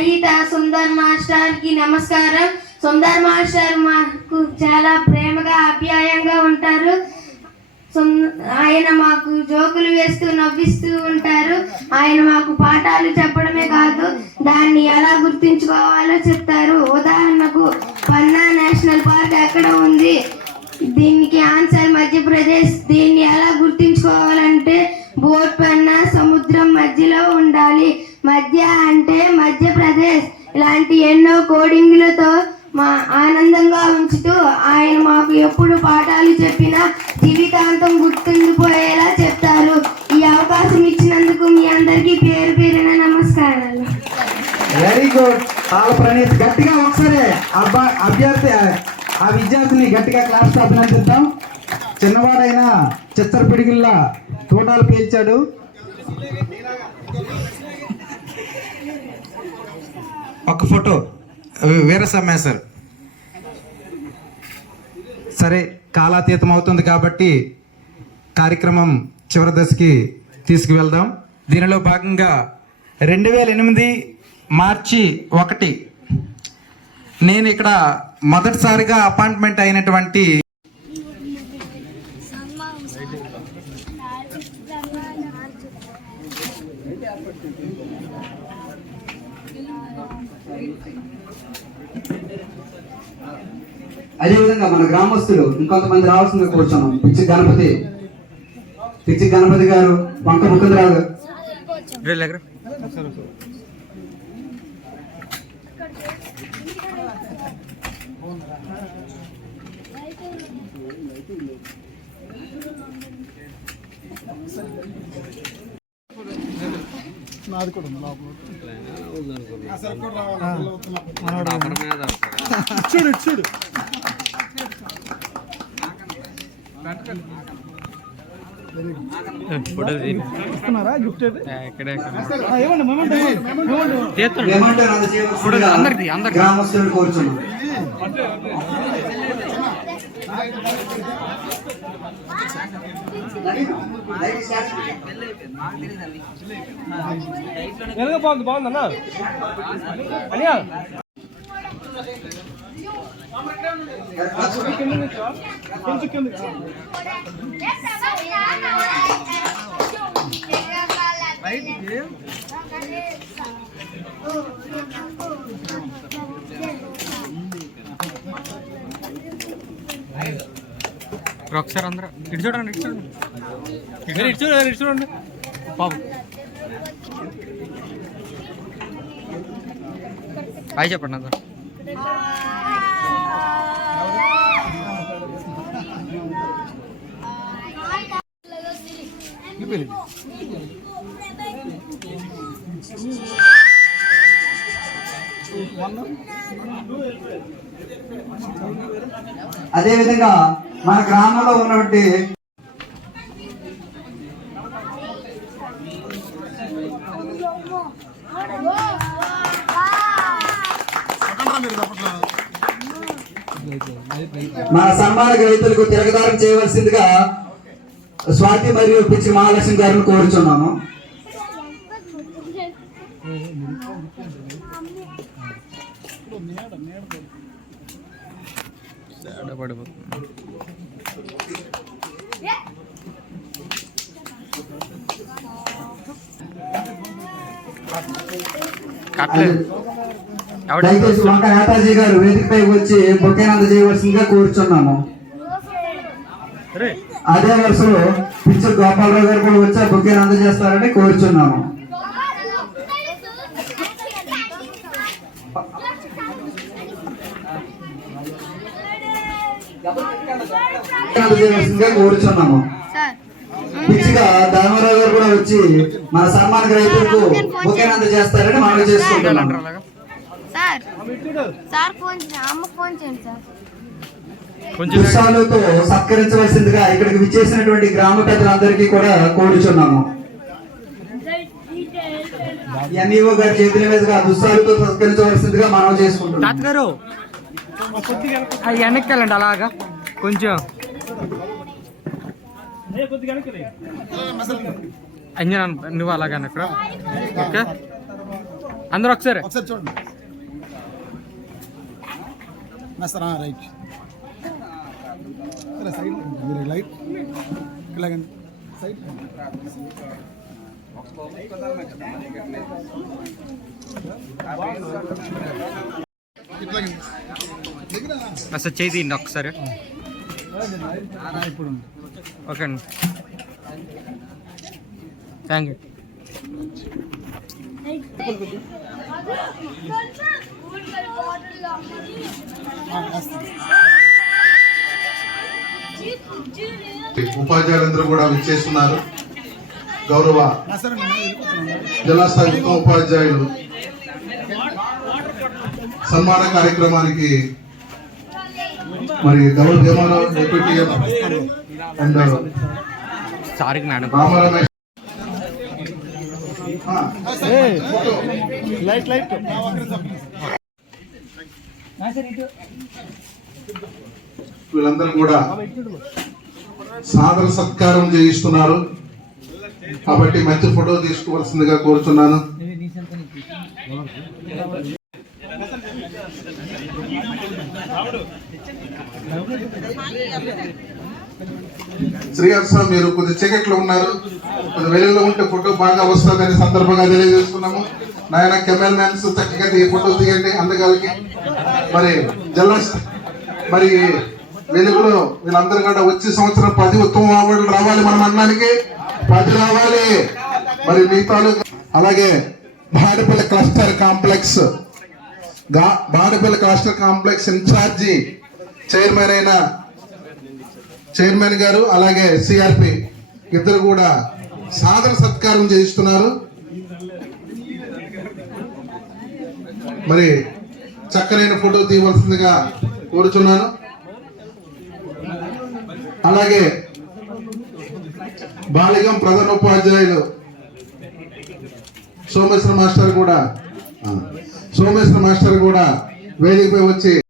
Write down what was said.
రహిత సుందర్ మాస్టర్ కి నమస్కారం. సుందర్ మాస్టర్ మాకు చాలా ప్రేమగా అప్యాయంగా ఉంటారు. ఆయన మాకు జోకులు వేస్తూ నవ్విస్తూ ఉంటారు. ఆయన మాకు పాఠాలు చెప్పడమే కాదు, దాన్ని ఎలా గుర్తించుకోవాలో చెప్తారు. ఉదాహరణకు పన్నా నేషనల్ పార్క్ ఎక్కడ ఉంది, దీనికి ఆన్సర్ మధ్యప్రదేశ్. దీన్ని ఎలా గుర్తించుకోవాలంటే బోట్ పైన సముద్రం మధ్యలో ఉండాలి, మధ్య అంటే మధ్యప్రదేశ్. ఇలాంటి ఎన్నో కోడింగ్లతో మా ఆనందంగా ఉంచుతూ ఆయన మాకు ఎప్పుడు పాఠాలు చెప్పినా జీవితాంతం గుర్తుండిపోయేలా చెప్తారు. ఈ అవకాశం ఇచ్చినందుకు మీ అందరికీ పేరు పేరున నమస్కారాలు. Very good. చాలా ప్రణీత్. గట్టిగా ఒకసారి అభ్యర్థి ఆ విద్యార్థిని గట్టిగా క్లాస్ అభినందిద్దాం. చిన్నవాడైనా చిత్తర పిడిగిల్లా తోటాలు పేల్చాడు. ఒక ఫోటో వీరసమ్మ సార్. సరే, కాలాతీతం అవుతుంది కాబట్టి కార్యక్రమం చివరి దశకి తీసుకువెళ్దాం. దీనిలో భాగంగా 2008 మార్చి 1 నేను ఇక్కడ మొదటిసారిగా అపాయింట్మెంట్ అయినటువంటి అదేవిధంగా మన గ్రామస్తులు ఇంకొంతమంది రావాల్సిందిగా కూర్చున్నాం. పిచ్చి గణపతి గారు, వంక ముకుందరావు గారు. నాది కూడా చూడు చూడు. గ్రామస్తులు కోరుచున్నాం. బాగుందన్నా. ఒకసారి అందరూ ఇటు చూడండి, ఇటు చూడండి బాబు. హాయ్ చెప్పండి అందరూ. అదేవిధంగా మన గ్రామంలో ఉన్నటువంటి మన సన్మాన గ్రహీతలకు తిరగదారం చేయవలసిందిగా స్వాతి మరియు పిచ్చి మహాలక్ష్మి గారిని కోరుచున్నాము. దయచేసి వంక నేతాజీ గారు వేదికపై వచ్చి బొకేను అందజేయవలసిందిగా కోరుచున్నాము. అదే వరుసలో పిచ్చి గోపాలరావు గారు కూడా వచ్చి బొకేను అందజేస్తారని కోరుచున్నాము. కోరుచున్నాము. పిచ్చిగా ధర్మరావు గారు కూడా వచ్చి మన సన్మాన గ్రహీతలకు బొకేను అందజేస్తారని మనం చేసుకుంటున్నాము. పుష్పాలతో సత్కరించవలసిందిగా ఇక్కడికి విచ్చేసినటువంటి గ్రామ పెద్దలందరికీ కూడా కోరుచున్నాము. ఎంఈఓ గారి చేతుల మీదుగా దుస్తాలతో సత్కరించవలసిందిగా మనం చేసుకుంటున్నాం. వెనక్కి అలాగా కొంచెం అంజనా నువ్వు అలాగనక్కడ. ఓకే. అందరూ ఒకసారి ఒకసారి చూడండి మాస్టర్ రైట్ సైడ్ మీరు లైట్ ఇలాగండి సైడ్ అసలు చేయి తీయండి ఒకసారి. ఇప్పుడు ఓకే అండి, థ్యాంక్ యూ. ఉపాధ్యాయులందరూ కూడా విచ్చేస్తున్నారు. గౌరవ జిల్లా స్థాయి ఉప ఉపాధ్యాయులు సన్మాన కార్యక్రమానికి మరి గౌరవ Bhimarao deputy and sorry madam. Ramarao లైట్ లైట్ వీళ్ళందరూ కూడా సాదర సత్కారం చేయిస్తున్నారు కాబట్టి మంచి ఫోటో తీసుకోవాల్సిందిగా కోరుతున్నాను. శ్రీహర్ష మీరు కొద్ది చీకట్లో ఉన్నారు, కొద్ది వెలుగులో ఉంటే ఫోటో బాగా వస్తుందని సందర్భంగా తెలియజేస్తున్నాము. నాయన కెమెరా మ్యాన్స్ చక్కగా ఫోటో తీయండి అందగారికి. మరి జిల్లా మరి వెలుగులో వీళ్ళందరూ కూడా వచ్చే సంవత్సరం 10 ఉత్తమ అవార్డులు రావాలి, మన మండలానికి 10 రావాలి. మరి మీ తాలూకా అలాగే బాడపల్లి క్లస్టర్ కాంప్లెక్స్ ఇన్ఛార్జి చైర్మన్ గారు అలాగే సిఆర్పి ఇద్దరు కూడా సాదర సత్కారం చేయిస్తున్నారు. మరి చక్కనైన ఫోటో తీయవలసిందిగా కోరుచున్నాను. అలాగే బాలిగం ప్రధానోపాధ్యాయులు సోమేశ్వర మాస్టర్ కూడా వేదికపై వచ్చి